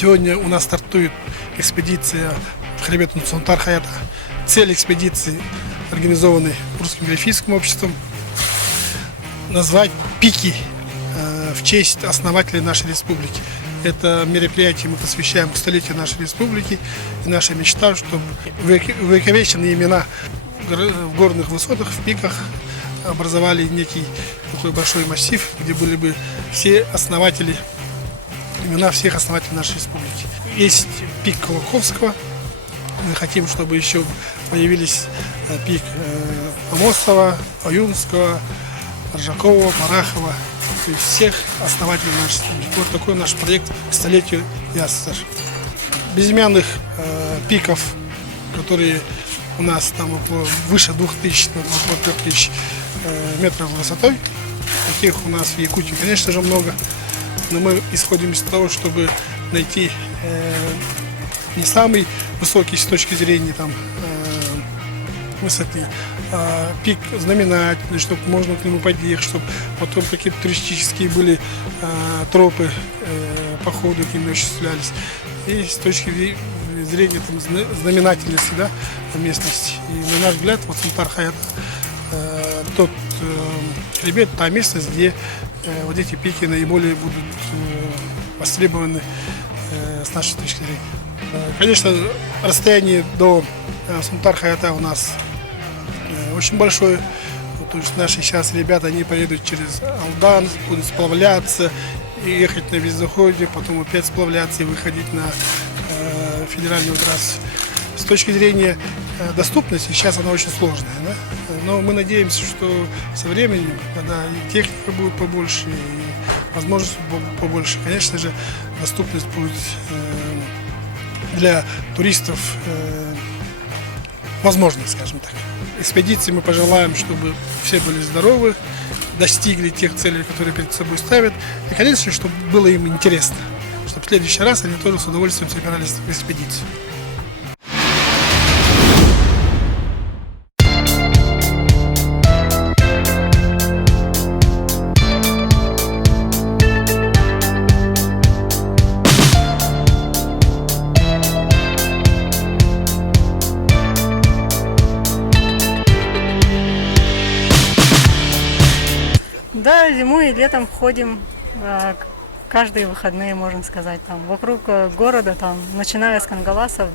Сегодня у нас стартует экспедиция в хребет Сунтар-Хаята. Цель экспедиции, организованной Русским географическим обществом, назвать пики в честь основателей нашей республики. Это мероприятие мы посвящаем к столетию нашей республики. И наша мечта, чтобы увековеченные имена в горных высотах, в пиках образовали некий такой большой массив, где были бы все основатели, имена всех основателей нашей республики. Есть пик Колоковского. Мы хотим, чтобы еще появились пик Амосова, Аюнского, Ржакова, Марахова, то есть всех основателей нашей республики. Вот такой наш проект к столетию СССР. Безымянных пиков, которые у нас там выше 2000, около 3000 метров высотой. Таких у нас в Якутии, конечно же, много. Но мы исходим из того, чтобы найти не самый высокий с точки зрения высоты, а пик знаменательный, чтобы можно к нему подъехать, чтобы потом какие-то туристические были тропы, походы к нему осуществлялись. И с точки зрения знаменательности, да, местности. И на наш взгляд, вот Сунтар-Хаята тот хребет, та местность, где вот эти пики наиболее будут востребованы с нашей точки зрения. Конечно, расстояние до Сунтар-Хаята у нас очень большое. То есть наши сейчас ребята, они поедут через Алдан, будут сплавляться, и ехать на вездеходе, потом опять сплавляться и выходить на федеральную трассу. С точки зрения доступности сейчас она очень сложная, да? Но мы надеемся, что со временем, когда и техника будет побольше, и возможности побольше, конечно же, доступность будет для туристов возможной, скажем так. Экспедиции мы пожелаем, чтобы все были здоровы, достигли тех целей, которые перед собой ставят, и, конечно, чтобы было им интересно, чтобы в следующий раз они тоже с удовольствием собирались в экспедицию. Да, зимой и летом ходим каждые выходные, можно сказать, там вокруг города, там, начиная с Кангаласов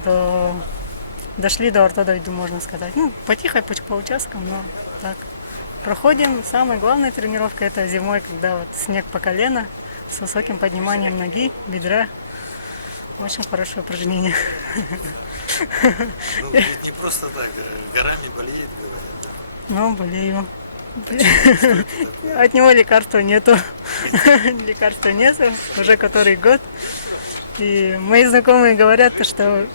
дошли до Ортодойду, можно сказать. Ну, потихо, по участкам, но так. Проходим. Самая главная тренировка это зимой, когда вот снег по колено, с высоким подниманием ноги, бедра. Очень хорошее упражнение. Ну, ведь не просто так, горами болеет, говорят. Ну, болею. От него лекарства нету. Лекарства нету уже который год. И мои знакомые говорят, что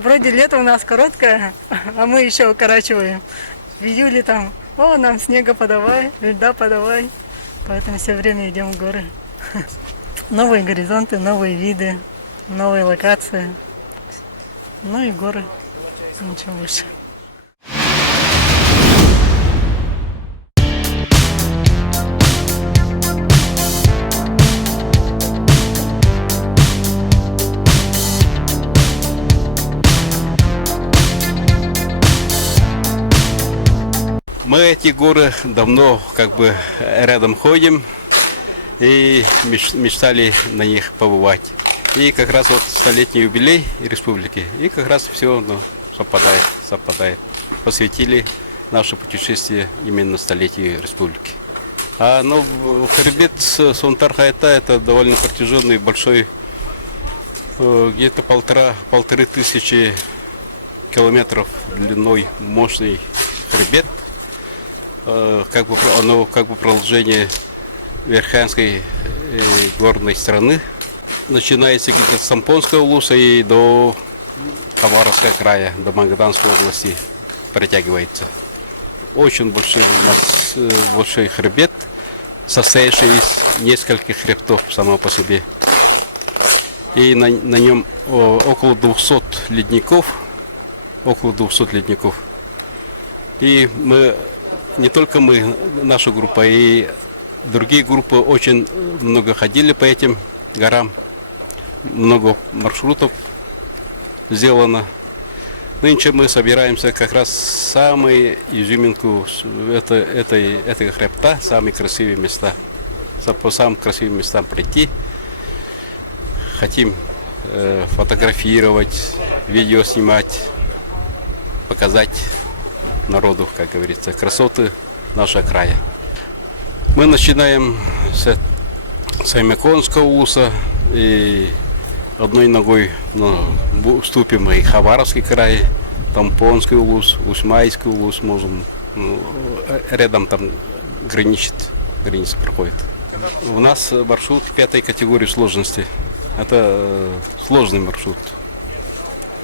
вроде лето у нас короткое, а мы еще укорачиваем. В июле там, нам снега подавай, льда подавай. Поэтому все время идем в горы. Новые горизонты, новые виды, новые локации. Ну и горы. Ничего больше. Мы эти горы давно рядом ходим и мечтали на них побывать. И как раз вот столетний юбилей республики, и как раз все совпадает. Посвятили наше путешествие именно столетию республики. Хребет Сунтар-Хаята это довольно протяженный, большой, где-то 1500 километров длиной, мощный хребет. Оно продолжение Верхоянской горной страны. Начинается где-то с Сампонского улуса и до Хабаровского края, до Магаданской области протягивается. Очень большой хребет, состоящий из нескольких хребтов само по себе. И на нем около 200 ледников. И не только мы, наша группа, и другие группы очень много ходили по этим горам. много маршрутов сделано. Нынче мы собираемся как раз самые изюминку этой хребта, самые красивые места. По самым красивым местам прийти. Хотим фотографировать, видео снимать, показать народу, как говорится, красоты нашего края. Мы начинаем с Саймаконского улуса и одной ногой вступим и Хабаровский край, Тампонский улус, Усмайский улус, можем, рядом там граница проходит. У нас маршрут 5 категории сложности. Это сложный маршрут,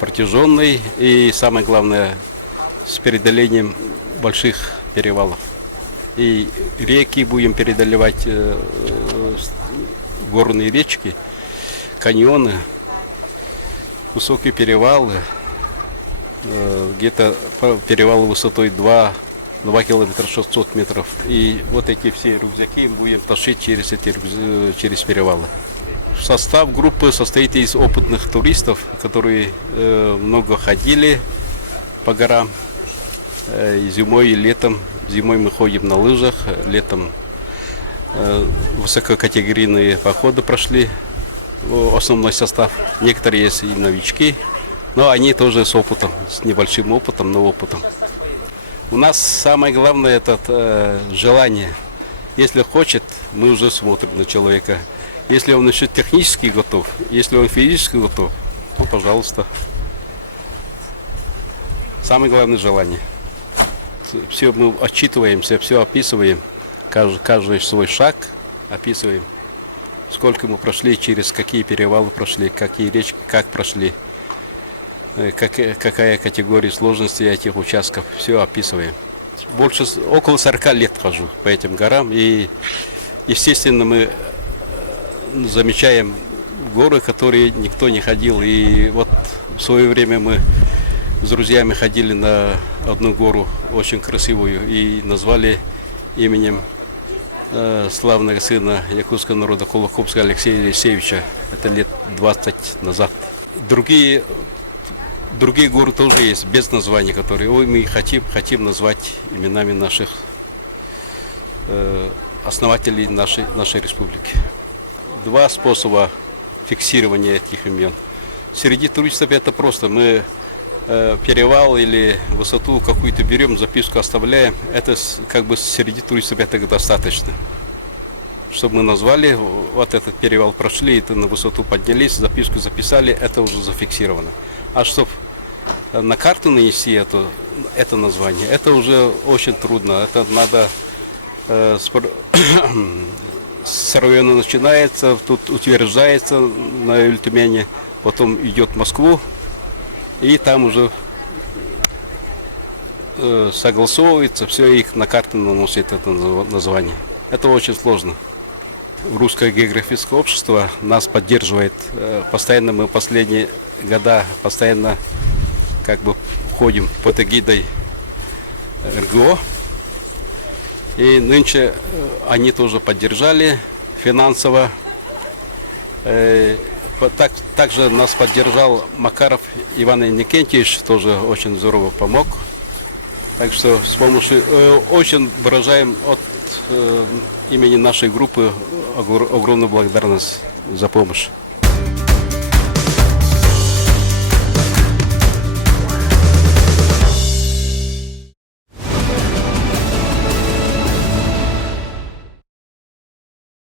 протяженный и, самое главное, с преодолением больших перевалов. И реки будем преодолевать, горные речки, каньоны, высокие перевалы, где-то перевалы высотой 2 километра 600 метров. И вот эти все рюкзаки будем тащить через перевалы. Состав группы состоит из опытных туристов, которые много ходили по горам. И зимой и летом. Зимой мы ходим на лыжах, летом высококатегорийные походы прошли. Основной состав. Некоторые есть и новички, но они тоже с опытом, с небольшим опытом, но опытом. У нас самое главное это желание. Если хочет, мы уже смотрим на человека. Если он еще технически готов, если он физически готов, то пожалуйста. Самое главное желание. Все мы отчитываемся, все описываем, каждый свой шаг описываем. Сколько мы прошли, через какие перевалы прошли, какие речки, как прошли, какая категория сложности этих участков, все описываем. Около 40 лет хожу по этим горам, и, естественно, мы замечаем горы, которые никто не ходил. И вот в свое время мы с друзьями ходили на одну гору, очень красивую, и назвали именем славного сына якутского народа Кулаковского Алексея Елисеевича. Это лет 20 назад. Другие горы тоже есть, без названий, которые мы хотим назвать именами наших основателей нашей республики. Два способа фиксирования этих имен. Среди туристов это просто. Мы перевал или высоту какую-то берем, записку оставляем. Это как бы среди туристов это достаточно. Чтобы мы назвали, вот этот перевал прошли, это на высоту поднялись, записку записали, это уже зафиксировано. А чтобы на карту нанести это название, это уже очень трудно. Это надо с района начинается, тут утверждается на Ультюмени, потом идет в Москву, и там уже согласовывается, все, их на карту наносит это название. Это очень сложно. Русское географическое общество нас поддерживает. Постоянно мы последние года постоянно как бы ходим под эгидой РГО. И нынче они тоже поддержали финансово. Также нас поддержал Макаров Иван Никентьевич, тоже очень здорово помог. Так что с помощью очень выражаем от имени нашей группы огромную благодарность за помощь.